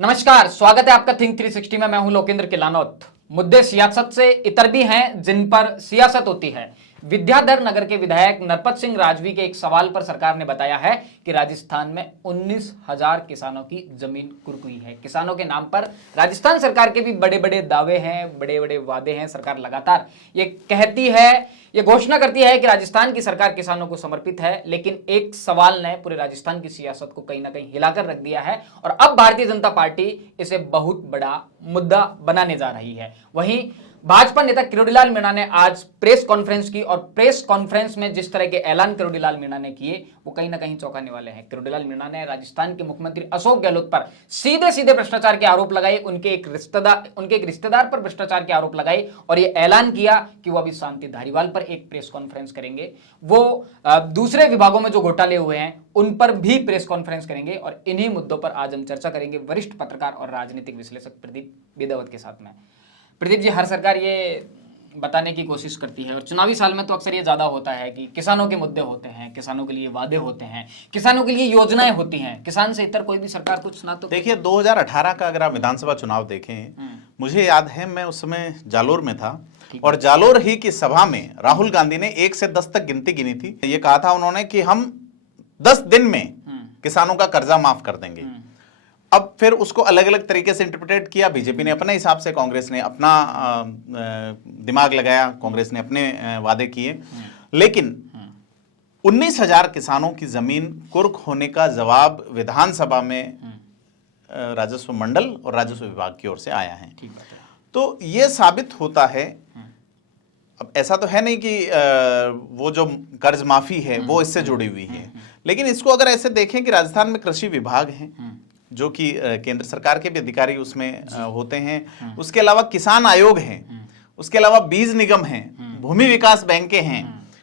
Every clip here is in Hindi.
नमस्कार, स्वागत है आपका थिंक 360 में। मैं हूं लोकेंद्र किलानौत। मुद्दे सियासत से इतर भी हैं जिन पर सियासत होती है। विद्याधर नगर के विधायक नरपत सिंह राजवी के एक सवाल पर सरकार ने बताया है कि राजस्थान में 19,000 किसानों की जमीन कुर्क हुई है। किसानों के नाम पर राजस्थान सरकार के भी बड़े बड़े दावे हैं, बड़े बड़े वादे हैं। सरकार लगातार ये कहती है, ये घोषणा करती है कि राजस्थान की सरकार किसानों को समर्पित है, लेकिन एक सवाल ने पूरे राजस्थान की सियासत को कहीं ना कहीं हिलाकर रख दिया है और अब भारतीय जनता पार्टी इसे बहुत बड़ा मुद्दा बनाने जा रही है। वहीं भाजपा नेता किरोड़ीलाल मीणा ने आज प्रेस कॉन्फ्रेंस की और प्रेस कॉन्फ्रेंस में जिस तरह के ऐलान किरोड़ीलाल मीणा ने किए वो कहीं ना कहीं चौंकाने वाले हैं। किरोड़ीलाल मीणा ने राजस्थान के मुख्यमंत्री अशोक गहलोत पर सीधे सीधे भ्रष्टाचार के आरोप लगाए, उनके एक रिश्तेदार पर भ्रष्टाचार के आरोप लगाए और ये ऐलान किया कि वो अभी शांति धारीवाल पर एक प्रेस कॉन्फ्रेंस करेंगे। वो दूसरे विभागों में जो घोटाले हुए हैं उन पर भी प्रेस कॉन्फ्रेंस करेंगे और इन्हीं मुद्दों पर आज हम चर्चा करेंगे वरिष्ठ पत्रकार और राजनीतिक विश्लेषक प्रदीप बेदावत के साथ में। प्रदीप जी, हर सरकार ये बताने की कोशिश करती है और चुनावी साल में तो अक्सर ये ज्यादा होता है कि किसानों के मुद्दे होते हैं, किसानों के लिए वादे होते हैं, किसानों के लिए योजनाएं होती हैं। किसान से इतर कोई भी सरकार कुछ ना तो देखिए 2018 का अगर आप विधानसभा चुनाव देखें, मुझे याद है मैं उस समय जालोर में था और जालोर ही की सभा में राहुल गांधी ने 1 से 10 तक गिनती गिनी थी। ये कहा था उन्होंने कि हम 10 दिन में किसानों का कर्जा माफ कर देंगे। अब फिर उसको अलग अलग तरीके से इंटरप्रेट किया, बीजेपी ने अपने हिसाब से, कांग्रेस ने अपना दिमाग लगाया, कांग्रेस ने अपने वादे किए। लेकिन 19,000 किसानों की जमीन कुर्क होने का जवाब विधानसभा में राजस्व मंडल और राजस्व विभाग की ओर से आया है। तो यह साबित होता है, अब ऐसा तो है नहीं कि वो जो कर्ज माफी है वो इससे जुड़ी हुई है, लेकिन इसको अगर ऐसे देखें कि राजस्थान में कृषि विभाग है जो कि केंद्र सरकार के भी अधिकारी उसमें होते हैं, उसके अलावा किसान आयोग है, उसके अलावा बीज निगम है, भूमि विकास बैंकें हैं,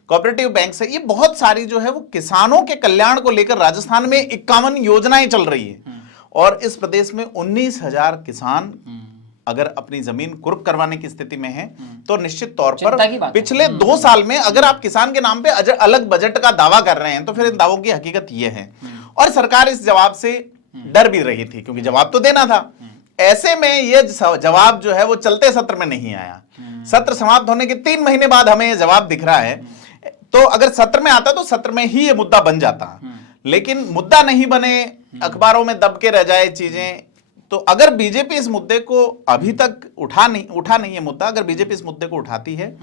कोऑपरेटिव बैंक है। ये बहुत सारी जो है वो किसानों के कल्याण को लेकर राजस्थान में 51 योजनाएं चल रही है और इस प्रदेश में 19,000 किसान अगर अपनी जमीन कुर्क करवाने की स्थिति में है तो निश्चित तौर पर पिछले 2 साल में अगर आप किसान के नाम पे अलग बजट का दावा कर रहे हैं तो फिर इन दावों की हकीकत यह है। और सरकार इस जवाब से डर भी रही थी क्योंकि जवाब तो देना था। ऐसे में यह जवाब जो है वो चलते सत्र में नहीं आया। सत्र समाप्त होने के 3 महीने बाद हमें यह जवाब दिख रहा है। तो अगर सत्र में आता तो सत्र में ही यह मुद्दा बन जाता, लेकिन मुद्दा नहीं बने, अखबारों में दब के रह जाए चीजें। तो अगर बीजेपी इस मुद्दे को अभी तक उठा नहीं है मुद्दा, अगर बीजेपी इस मुद्दे को उठाती है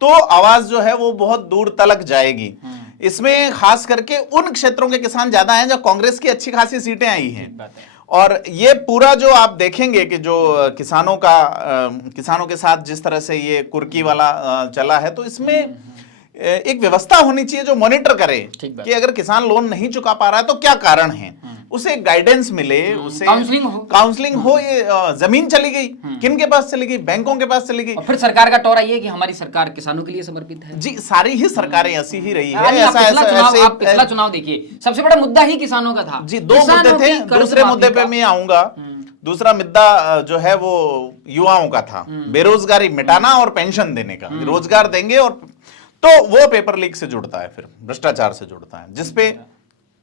तो आवाज जो है वो बहुत दूर तलक जाएगी। इसमें खास करके उन क्षेत्रों के किसान ज्यादा हैं जहां कांग्रेस की अच्छी खासी सीटें आई हैं। और ये पूरा जो आप देखेंगे कि जो किसानों के साथ जिस तरह से ये कुर्की वाला चला है, तो इसमें एक व्यवस्था होनी चाहिए जो मॉनिटर करे कि अगर किसान लोन नहीं चुका पा रहा है तो क्या कारण है, उसे गाइडेंस मिले, उसे काउंसलिंग हो। ये जमीन चली गई, किन के पास चली गई? बैंकों के पास चली गई। और फिर सरकार का टोरा ये कि हमारी सरकार किसानों के लिए समर्पित है। जी, सारी ही सरकारें ऐसी ही रही है। आप पिछला चुनाव देखिए, सबसे बड़ा मुद्दा ही किसानों का था। जी, 2 मुद्दे थे। दूसरे मुद्दे पे मैं आऊंगा। दूसरा मुद्दा जो है वो युवाओं का था, बेरोजगारी मिटाना और पेंशन देने का। रोजगार देंगे और तो वो पेपर लीक से जुड़ता है, फिर भ्रष्टाचार से जुड़ता है, जिसपे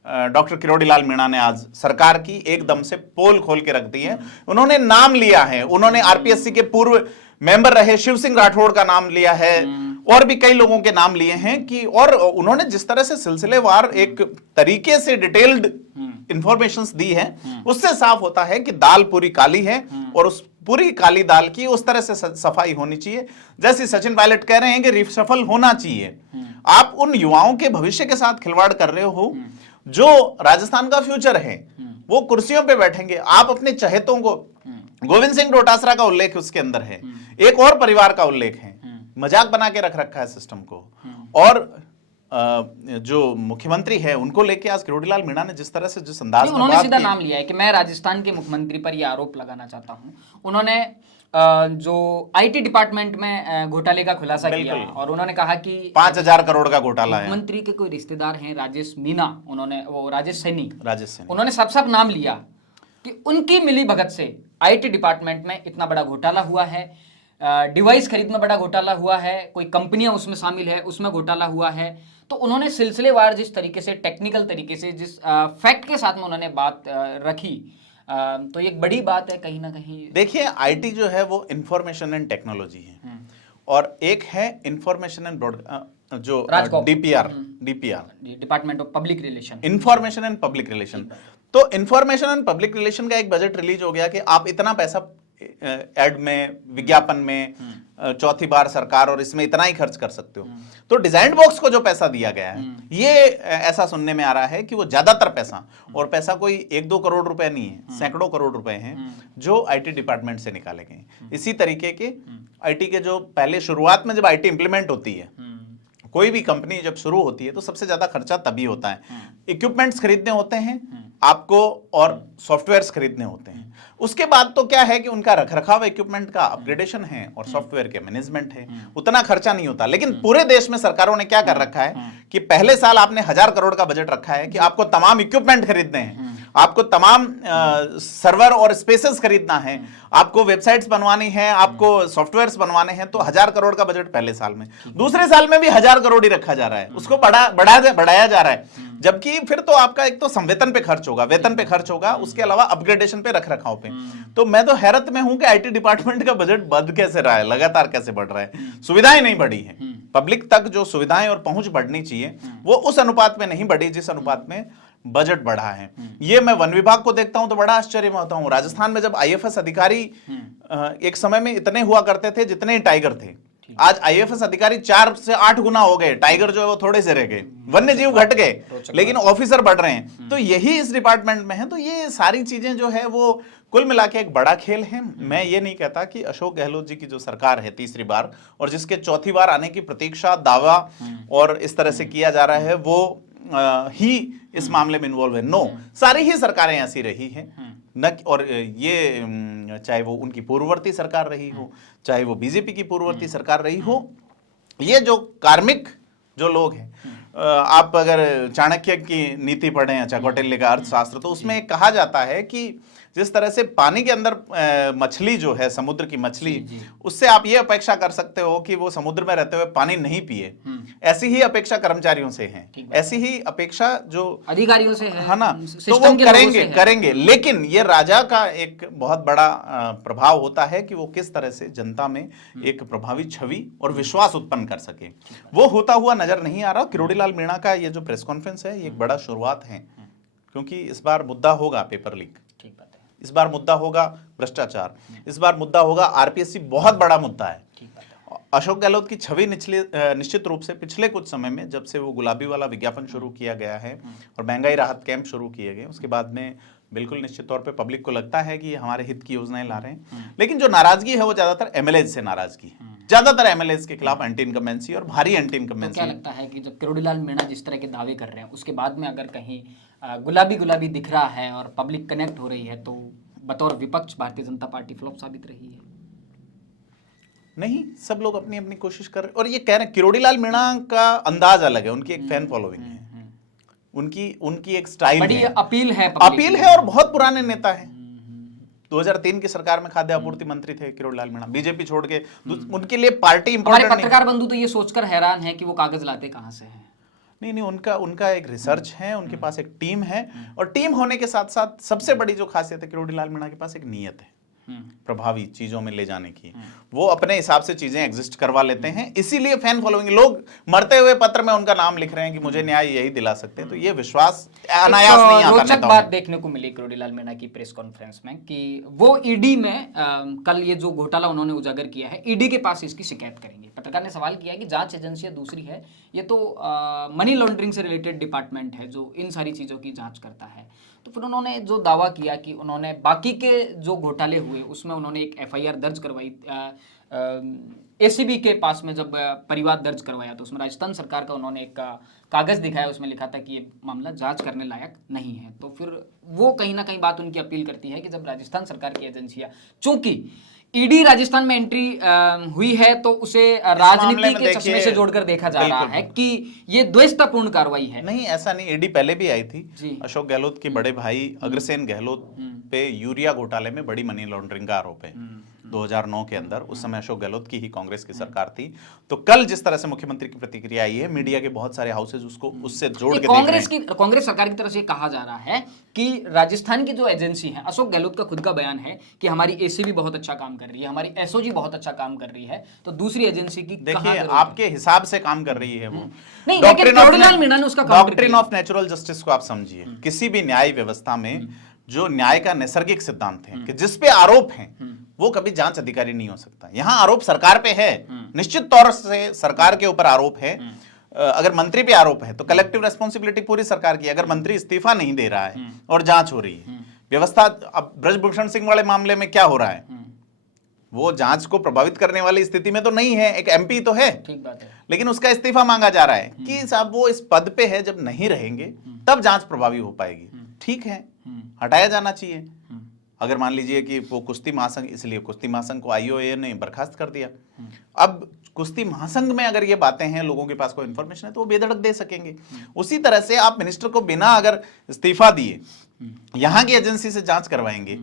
डॉक्टर किरोड़ीलाल मीणा ने आज सरकार की एकदम से पोल खोल के रख दी है। उन्होंने नाम लिया है, उन्होंने आरपीएससी के पूर्व मेंबर रहे शिव सिंह राठौड़ का नाम लिया है और भी कई लोगों के नाम लिए हैं कि, और उन्होंने जिस तरह से सिलसिलेवार एक तरीके से डिटेल्ड इंफॉर्मेशंस दी है, उससे साफ होता है कि दाल पूरी काली है और उस पूरी काली दाल की उस तरह से सफाई होनी चाहिए जैसे सचिन पायलट कह रहे हैं कि रिफशफल होना चाहिए। आप उन युवाओं के भविष्य के साथ खिलवाड़ कर रहे हो जो राजस्थान का फ्यूचर है, वो कुर्सियों पे बैठेंगे। आप अपने चहेतों को, गोविंद सिंह डोटासरा का उल्लेख उसके अंदर है, एक और परिवार का उल्लेख है, मजाक बना के रख रखा है सिस्टम को। और जो मुख्यमंत्री है उनको लेके आज किरोड़ीलाल मीणा ने जिस तरह से, जिस अंदाज में उन्होंने सीधा नाम लिया है कि मैं राजस्थान के मुख्यमंत्री पर यह आरोप लगाना चाहता हूं। उन्होंने जो आईटी डिपार्टमेंट में घोटाले का खुलासा किया और उन्होंने कहा कि 5,000 करोड़ का घोटाला है। मुख्यमंत्री के कोई रिश्तेदार हैं राजेश मीणा, राजेश सैनी, उन्होंने सब नाम लिया कि उनकी मिली भगत से आईटी डिपार्टमेंट में इतना बड़ा घोटाला हुआ है, डिवाइस खरीद में बड़ा घोटाला हुआ है, कोई कंपनियां उसमें शामिल है, उसमें घोटाला हुआ है। तो उन्होंने सिलसिलेवार जिस तरीके से, टेक्निकल तरीके से, जिस फैक्ट के साथ में उन्होंने बात रखी, तो ये एक बड़ी बात है कहीं ना कहीं। देखिए, आईटी जो है वो इंफॉर्मेशन एंड टेक्नोलॉजी है, और एक है इंफॉर्मेशन एंड जो DPR, department of public relation, information and public relation. तो इंफॉर्मेशन एंड पब्लिक रिलेशन का एक बजट रिलीज हो गया कि आप इतना पैसा एड में, विज्ञापन में, चौथी बार सरकार, और इसमें इतना ही खर्च कर सकते हो। तो डिजाइन बॉक्स को जो पैसा दिया गया है, ये ऐसा सुनने में आ रहा है कि वो ज्यादातर पैसा, और पैसा कोई 1-2 करोड़ रुपए नहीं है, सैकड़ों करोड़ रुपए हैं जो आईटी डिपार्टमेंट से निकाले गए। इसी तरीके के आईटी के जो पहले शुरुआत में जब आईटी इंप्लीमेंट होती है, कोई भी कंपनी जब शुरू होती है, तो सबसे ज्यादा खर्चा तभी होता है। इक्विपमेंट्स खरीदने होते हैं आपको, और सॉफ्टवेयर्स खरीदने होते हैं। उसके बाद तो क्या है कि उनका रखरखाव, इक्विपमेंट का अपग्रेडेशन है, और सॉफ्टवेयर के मैनेजमेंट है। उतना खर्चा नहीं होता। लेकिन पूरे देश में सरकारों ने क्या कर रखा है कि पहले साल आपने 1000 करोड़ का बजट रखा है कि आपको तमाम इक्विपमेंट खरीदने हैं, आपको तमाम सर्वर और स्पेसेस खरीदना है, आपको वेबसाइट्स बनवानी है, आपको सॉफ्टवेयर्स बनवाने हैं। तो 1000 करोड़ का बजट पहले साल में, दूसरे साल में भी 1000 करोड़ ही रखा जा रहा है, उसको बढ़ाया जा रहा है। जबकि फिर तो आपका एक तो संवेतन पे खर्च होगा, वेतन पे खर्च होगा, उसके अलावा अपग्रेडेशन पे, रखरखाव पे। तो मैं तो हैरत में हूं कि आईटी डिपार्टमेंट का बजट बढ़ कैसे रहा है, लगातार कैसे बढ़ रहा है। सुविधाएं नहीं बढ़ी है, पब्लिक तक जो सुविधाएं और पहुंच बढ़नी चाहिए वो उस अनुपात में नहीं बढ़ी जिस अनुपात में बजट बढ़ा है। ये मैं वन विभाग को देखता हूं तो बड़ा आश्चर्य में होता हूं। राजस्थान में जब आईएफएस अधिकारी एक समय में इतने हुआ करते थे जितने टाइगर थे, आज आईएफएस अधिकारी 4 से 8 गुना हो गए। टाइगर जो है वो थोड़े से रह गए, वन्य जीव घट गए, लेकिन ऑफिसर बढ़ रहे हैं। तो यही इस डिपार्टमेंट में है। तो ये सारी चीजें जो है वो कुल मिला के एक बड़ा खेल है। मैं ये नहीं कहता कि अशोक गहलोत जी की जो सरकार है तीसरी बार, और जिसके चौथी बार आने की प्रतीक्षा, दावा और इस तरह से किया जा रहा है, वो ही इस मामले में इन्वॉल्व है। नो, सारी ही सरकारें ऐसी रही हैं न। और ये चाहे वो उनकी पूर्ववर्ती सरकार रही हो, चाहे वो बीजेपी की पूर्ववर्ती सरकार रही हो, ये जो कार्मिक जो लोग हैं, आप अगर चाणक्य की नीति पढ़ें, अच्छा कौटिल्य का अर्थशास्त्र, तो उसमें कहा जाता है कि जिस तरह से पानी के अंदर मछली जो है, समुद्र की मछली, उससे आप ये अपेक्षा कर सकते हो कि वो समुद्र में रहते हुए पानी नहीं पिए, ऐसी ही अपेक्षा कर्मचारियों से है, ऐसी ही अपेक्षा जो अधिकारियों से है ना, तो वो करेंगे। लेकिन ये राजा का एक बहुत बड़ा प्रभाव होता है कि वो किस तरह से जनता में एक प्रभावी छवि और विश्वास उत्पन्न कर सके। वो होता हुआ नजर नहीं आ रहा। किरोड़ी लाल मीणा का ये जो प्रेस कॉन्फ्रेंस है, ये एक बड़ा शुरुआत है, क्योंकि इस बार मुद्दा होगा पेपर लीक, इस बार मुद्दा होगा भ्रष्टाचार, इस बार मुद्दा होगा आरपीएससी, बहुत बड़ा मुद्दा है। अशोक गहलोत की छवि निश्चित रूप से पिछले कुछ समय में, जब से वो गुलाबी वाला विज्ञापन शुरू किया गया है और महंगाई राहत कैंप शुरू किए गए, उसके बाद में बिल्कुल निश्चित तौर पे पब्लिक को लगता है कि हमारे हित की योजनाएं ला रहे हैं। लेकिन जो नाराजगी है वो ज्यादातर एमएलए से नाराजगी है, ज्यादातर एमएलए के खिलाफ एंटी इनकम्बेंसी और भारी एंटी इनकम्बेंसी। क्या लगता है कि जब किरोड़ी लाल मीणा जिस तरह के दावे कर रहे हैं, उसके बाद में अगर कहीं गुलाबी दिख रहा है और पब्लिक कनेक्ट हो रही है, तो बतौर विपक्ष भारतीय जनता पार्टी फ्लॉप साबित रही है? नहीं, सब लोग अपनी अपनी कोशिश कर रहे हैं। और ये कह रहे हैं, किरोड़ी लाल मीणा का अंदाज अलग है, उनकी एक फैन फॉलोइंग है, उनकी एक स्टाइल है, अपील है और बहुत पुराने नेता है। 2003 की सरकार में खाद्य आपूर्ति मंत्री थे किरोड़ी लाल मीणा, बीजेपी छोड़ के। उनके लिए पार्टी इंपॉर्टेंट नहीं। पत्रकार बंधु तो ये सोचकर हैरान है कि वो कागज लाते कहां से हैं। नहीं, उनका एक रिसर्च है, उनके पास एक टीम है, और टीम होने के साथ साथ सबसे बड़ी जो खासियत है किरोड़ी लाल मीणा के पास एक नीयत है प्रभावी चीजों में ले जाने की। वो अपने हिसाब से चीजें एग्जिस्ट करवा लेते हैं, इसीलिए फैन फॉलोइंग। लोग मरते हुए पत्र में उनका नाम लिख रहे हैं कि मुझे न्याय यही दिला सकते हैं। तो ये विश्वास अनायास नहीं आता। रोचक बात देखने को मिली किरोड़ी लाल मीणा की प्रेस कॉन्फ्रेंस में कि वो ईडी में कल ये जो घोटाला उन्होंने उजागर किया है, ईडी के पास इसकी शिकायत करेंगे। पत्रकार ने सवाल किया कि जांच एजेंसियां दूसरी है, ये तो मनी लॉन्ड्रिंग से रिलेटेड डिपार्टमेंट है जो इन सारी चीजों की जांच करता है। तो फिर उन्होंने जो दावा किया कि उन्होंने बाकी के जो घोटाले हुए उसमें उन्होंने एक एफआईआर दर्ज करवाई, एसीबी के पास में जब परिवाद दर्ज करवाया, तो उसमें राजस्थान सरकार का उन्होंने एक कागज दिखाया, उसमें लिखा था कि ये मामला जांच करने लायक नहीं है। तो फिर वो कहीं ना कहीं बात उनकी अपील करती है कि जब राजस्थान सरकार की एजेंसियां, चूंकि ईडी राजस्थान में एंट्री हुई है, तो उसे राजनीति के चश्मे से जोड़कर देखा जा रहा है कि ये द्वेषतापूर्ण कार्रवाई है। नहीं, ऐसा नहीं। ईडी पहले भी आई थी। अशोक गहलोत के बड़े भाई अग्रसेन गहलोत पे यूरिया घोटाले में बड़ी मनी लॉन्ड्रिंग का आरोप है। 2009 के अंदर, उस समय अशोक गहलोत की ही कांग्रेस की सरकार थी। तो कल जिस तरह से मुख्यमंत्री की प्रतिक्रिया आई है, मीडिया के बहुत सारे हाउसेज उसको उससे जोड़ के देख रहे हैं। कांग्रेस सरकार की तरफ से कहा जा रहा है कि राजस्थान की जो एजेंसी है, अशोक गहलोत का खुद का बयान है कि हमारी एसीबी बहुत अच्छा काम कर रही है, हमारी एसओजी बहुत अच्छा काम कर रही है, तो दूसरी एजेंसी की देखिए आपके हिसाब से काम कर रही है वो। नहीं, लेकिन किरोड़ीलाल मीणा ने उसका डॉक्ट्रिन ऑफ नेचुरल जस्टिस को आप समझिए। किसी भी न्याय व्यवस्था में जो न्याय का नैसर्गिक सिद्धांत है कि जिस पे आरोप है वो कभी जांच अधिकारी नहीं हो सकता। यहां आरोप सरकार पे है, निश्चित तौर से सरकार के ऊपर आरोप है। अगर मंत्री पे आरोप है तो कलेक्टिव रेस्पॉन्सिबिलिटी पूरी सरकार की। अगर मंत्री इस्तीफा नहीं दे रहा है और जांच हो रही है, व्यवस्था, अब ब्रजभूषण सिंह वाले मामले में क्या हो रहा है, वो जांच को प्रभावित करने वाली स्थिति में तो नहीं है, एक एमपी तो है, ठीक बात है, लेकिन उसका इस्तीफा मांगा जा रहा है कि साहब वो इस पद पे है, जब नहीं रहेंगे तब जांच प्रभावी हो पाएगी। ठीक है, हटाया जाना चाहिए। अगर मान लीजिए कि वो कुश्ती महासंघ, इसलिए कुश्ती महासंघ को आईओए ने बर्खास्त कर दिया। अब कुश्ती महासंघ में अगर ये बातें हैं, लोगों के पास कोई इंफॉर्मेशन है, तो वो बेधड़क दे सकेंगे। उसी तरह से आप मिनिस्टर को बिना अगर इस्तीफा दिए यहां की एजेंसी से जांच करवाएंगे,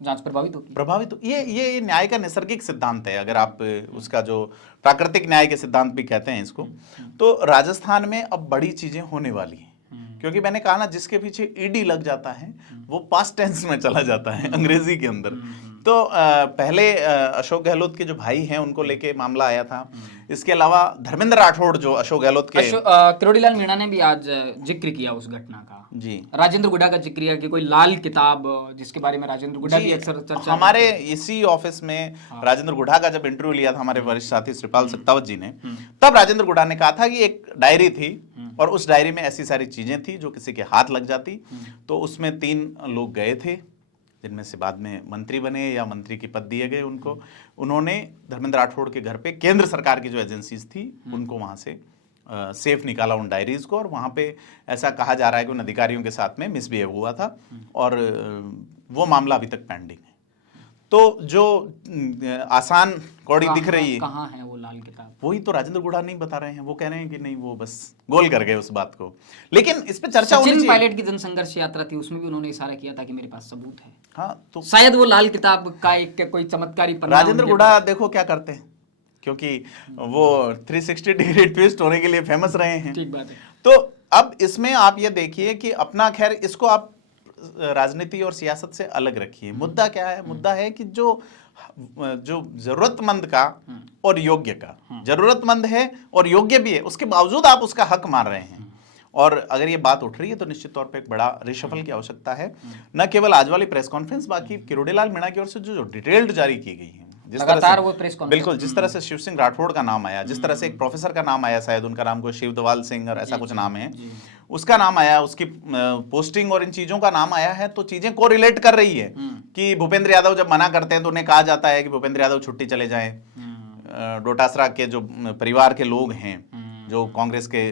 जांच प्रभावित होगी। ये न्याय का नैसर्गिक सिद्धांत है। अगर आप उसका जो प्राकृतिक न्याय के सिद्धांत भी कहते हैं इसको, तो राजस्थान में अब बड़ी चीजें होने वाली हैं। क्योंकि मैंने कहा ना, जिसके पीछे ईडी लग जाता है वो पास्ट टेंस में चला जाता है अंग्रेजी के अंदर। तो पहले अशोक गहलोत के जो भाई हैं उनको लेके मामला आया था। इसके अलावा धर्मेंद्र राठौड़ जो अशोक गहलोत के, किरोड़ीलाल मीणा ने भी आज जिक्र किया उस घटना का जी, राजेंद्र गुड्डा का जिक्र किया कि कोई लाल किताब, जिसके बारे में राजेंद्र गुड्डा भी अक्सर चर्चा, हमारे इसी ऑफिस में राजेंद्र गुड्डा का जब इंटरव्यू लिया था हमारे वरिष्ठ साथी श्रीपाल सत्तावत जी ने, तब राजेंद्र गुड्डा ने कहा था कि एक डायरी थी और उस डायरी में ऐसी सारी चीजें थी जो किसी के हाथ लग जाती। तो उसमें 3 लोग गए थे, जिनमें से बाद में मंत्री बने या मंत्री के पद दिए गए उनको। उन्होंने धर्मेंद्र राठौड़ के घर पे केंद्र सरकार की जो एजेंसीज थी उनको वहां से सेफ निकाला, उन डायरीज को, और वहां पे ऐसा कहा जा रहा है कि उन अधिकारियों के साथ में मिसबिहेव हुआ था और वो मामला अभी तक पेंडिंग है। तो जो आसान कौड़ी दिख रही है, कहाँ है वो लाल किताब, वही तो राजेंद्र गुड्डा नहीं बता रहे हैं। वो कह रहे हैं कि नहीं, वो बस गोल कर गए उस बात को। लेकिन इस पे चर्चा होनी चाहिए। पायलट की जनसंघर्ष यात्रा थी, उसमें भी उन्होंने इशारा किया था कि मेरे पास सबूत है। हाँ, तो शायद वो लाल किताब का एक कोई चमत्कारी पन्ना राजेंद्र गुड्डा देखो क्या करते हैं, क्योंकि वो 360 डिग्री ट्विस्ट होने के लिए फेमस रहे हैं। ठीक बात है। तो अब इसमें आप ये देखिए कि अपना, खैर इसको आप राजनीति और सियासत से अलग रखिए। मुद्दा क्या है? मुद्दा है कि जो जरूरतमंद का और योग्य का, जरूरतमंद है और योग्य भी है, उसके बावजूद आप उसका हक मार रहे हैं। और अगर ये बात उठ रही है तो निश्चित तौर पे एक बड़ा रिशफल की आवश्यकता है। न केवल आज वाली प्रेस कॉन्फ्रेंस, बाकी किरोड़ीलाल मीणा की ओर से जो डिटेल्ड जारी की गई है, जिस तरह से वो प्रेस कॉन्फ्रेंस, बिल्कुल जिस तरह से शिव सिंह राठौड़ का नाम आया, जिस तरह से एक प्रोफेसर का नाम आया, शायद उनका नाम कोई शिवदवाल सिंह और ऐसा कुछ नाम है, उसका नाम आया, उसकी पोस्टिंग और इन चीजों का नाम आया है, तो चीजें को रिलेट कर रही है कि भूपेंद्र यादव जब मना करते हैं तो उन्हें कहा जाता है कि भूपेंद्र यादव छुट्टी चले जाएं। डोटासरा के जो परिवार के लोग हैं, जो कांग्रेस के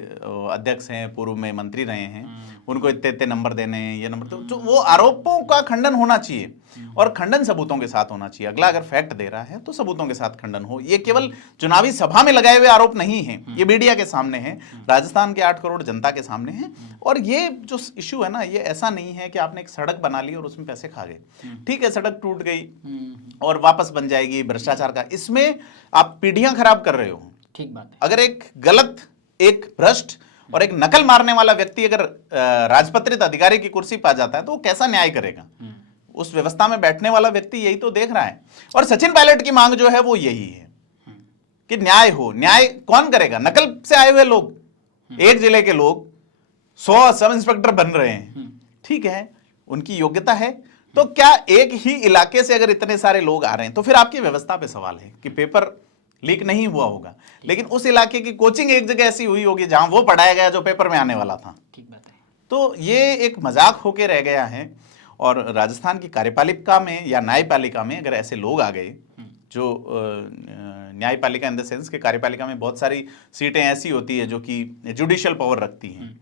अध्यक्ष हैं, पूर्व में मंत्री रहे हैं, उनको इतने इतने नंबर देने हैं, ये नंबर, तो वो आरोपों का खंडन होना चाहिए और खंडन सबूतों के साथ होना चाहिए। अगला अगर फैक्ट दे रहा है तो सबूतों के साथ खंडन हो। ये केवल चुनावी सभा में लगाए हुए आरोप नहीं है, ये मीडिया के सामने है, राजस्थान के 8 करोड़ जनता के सामने है। और ये जो इश्यू है ना, ये ऐसा नहीं है कि आपने एक सड़क बना ली और उसमें पैसे खा गए। ठीक है, सड़क टूट गई और वापस बन जाएगी, भ्रष्टाचार का, इसमें आप पीढ़ियां खराब कर रहे हो। ठीक बात है। अगर एक गलत, एक भ्रष्ट और एक नकल मारने वाला व्यक्ति अगर राजपत्रित अधिकारी की कुर्सी पा जाता है तो वो कैसा न्याय करेगा? उस व्यवस्था में बैठने वाला व्यक्ति यही तो देख रहा है। और सचिन पायलट की मांग जो है वो यही है कि न्याय हो। न्याय कौन करेगा? नकल से आए हुए लोग, एक जिले के लोग 100 सब इंस्पेक्टर बन रहे हैं, ठीक है, उनकी योग्यता है। तो क्या एक ही इलाके से अगर इतने सारे लोग आ रहे हैं तो फिर आपकी व्यवस्था पे सवाल है कि पेपर लीक नहीं हुआ होगा, लेकिन उस इलाके की कोचिंग एक जगह ऐसी हुई होगी जहां वो पढ़ाया गया जो पेपर में आने वाला था। ठीक बात है। तो ये एक मजाक होके रह गया है। और राजस्थान की कार्यपालिका में या न्यायपालिका में अगर ऐसे लोग आ गए, जो न्यायपालिका इन द सेंस के कार्यपालिका में बहुत सारी सीटें ऐसी होती है जो कि जुडिशियल पावर रखती हैं,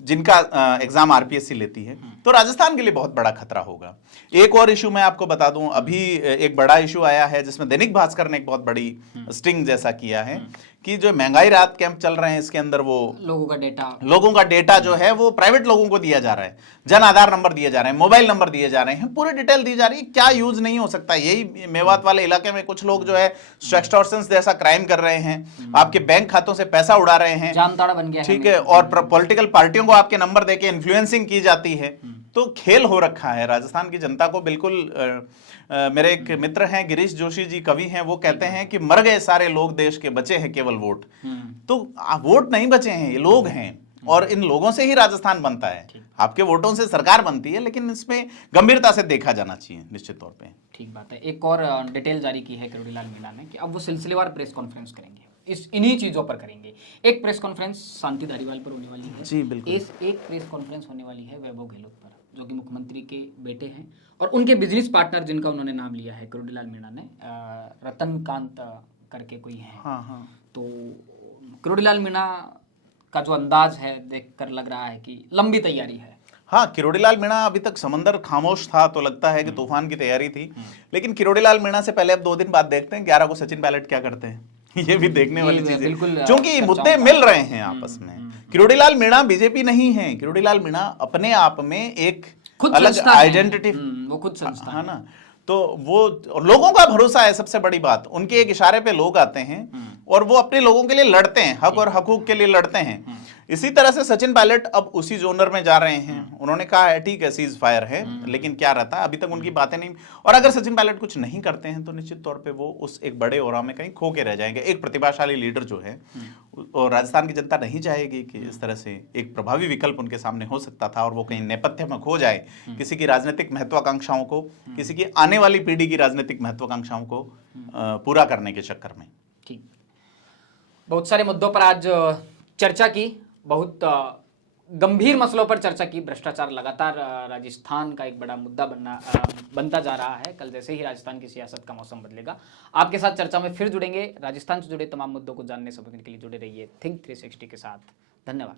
जिनका एग्जाम आरपीएससी लेती है, तो राजस्थान के लिए बहुत बड़ा खतरा होगा। एक और इशू मैं आपको बता दूं, अभी एक बड़ा इशू आया है जिसमें दैनिक भास्कर ने एक बहुत बड़ी स्टिंग जैसा किया है कि जो महंगाई राहत कैंप चल रहे हैं इसके अंदर वो लोगों का डेटा जो है वो प्राइवेट लोगों को दिया जा रहा है, जन आधार नंबर दिए जा रहे हैं, मोबाइल नंबर दिए जा रहे हैं, पूरी डिटेल दी जा रही है। क्या यूज नहीं हो सकता? यही मेवात वाले इलाके में कुछ लोग जो है एक्सटॉर्शंस जैसा क्राइम कर रहे हैं, आपके बैंक खातों से पैसा उड़ा रहे हैं, जामताड़ा बन गया है। ठीक है, और पॉलिटिकल पार्टियों को आपके नंबर देके इन्फ्लुएंसिंग की जाती है। तो खेल हो रखा है राजस्थान की जनता को बिल्कुल। मेरे एक मित्र हैं गिरीश जोशी जी, कवि हैं, वो कहते हैं कि मर गए सारे लोग देश के, बचे हैं केवल वोट। तो वोट नहीं बचे हैं, ये लोग हैं, और इन लोगों से ही राजस्थान बनता है। आपके वोटों से सरकार बनती है, लेकिन इसमें गंभीरता से देखा जाना चाहिए निश्चित तौर पे। ठीक बात है। एक और डिटेल जारी की है किरोड़ीलाल मीणा ने कि अब वो सिलसिलेवार प्रेस कॉन्फ्रेंस करेंगे, इन्हीं चीजों पर करेंगे। एक प्रेस कॉन्फ्रेंस शांति धारीवाल पर होने वाली है जी बिल्कुल। एक प्रेस कॉन्फ्रेंस होने वाली है वैभव गहलोत पर, जो कि मुख्यमंत्री के बेटे हैं और उनके बिजनेस पार्टनर जिनका उन्होंने नाम लिया है किरोड़ीलाल मीणा ने, रतनकांत करके कोई है। हाँ। तो किरोड़ीलाल मीणा का जो अंदाज है देखकर लग रहा है कि लंबी तैयारी है। हाँ, किरोड़ीलाल मीणा अभी तक समंदर खामोश था, तो लगता है कि तूफान की तैयारी थी। लेकिन किरोड़ीलाल मीणा से पहले अब 2 दिन बाद देखते हैं 11 को सचिन पायलट क्या करते हैं। ये भी देखने वाली चीज है, क्योंकि मुद्दे मिल रहे हैं आपस में। किरोड़ीलाल मीणा बीजेपी नहीं है, किरोड़ीलाल मीणा अपने आप में एक अलग आइडेंटिटी, वो खुद संस्था है ना। तो वो लोगों का भरोसा है, सबसे बड़ी बात। उनके एक इशारे पे लोग आते हैं और वो अपने लोगों के लिए लड़ते हैं, हक और हकूक के लिए लड़ते हैं। इसी तरह से सचिन पायलट अब उसी जोनर में जा रहे हैं। उन्होंने कहा है ठीक है सीज फायर है, लेकिन क्या रहता है अभी तक उनकी बातें नहीं। और अगर सचिन पायलट कुछ नहीं करते हैं तो निश्चित तौर पे वो उस एक बड़े ओरा में कहीं खो के रह जाएंगे। एक प्रतिभाशाली लीडर जो है, और राजस्थान की जनता नहीं चाहेगी कि इस तरह से एक प्रभावी विकल्प उनके सामने हो सकता था और वो कहीं नेपथ्य में खो जाए किसी की राजनीतिक महत्वाकांक्षाओं को, किसी की आने वाली पीढ़ी की राजनीतिक महत्वाकांक्षाओं को पूरा करने के चक्कर में। ठीक, बहुत सारे मुद्दों पर आज चर्चा की, बहुत गंभीर मसलों पर चर्चा की। भ्रष्टाचार लगातार राजस्थान का एक बड़ा मुद्दा बनता जा रहा है। कल जैसे ही राजस्थान की सियासत का मौसम बदलेगा, आपके साथ चर्चा में फिर जुड़ेंगे। राजस्थान से जुड़े तमाम मुद्दों को जानने समझने के लिए जुड़े रहिए थिंक 360 के साथ। धन्यवाद।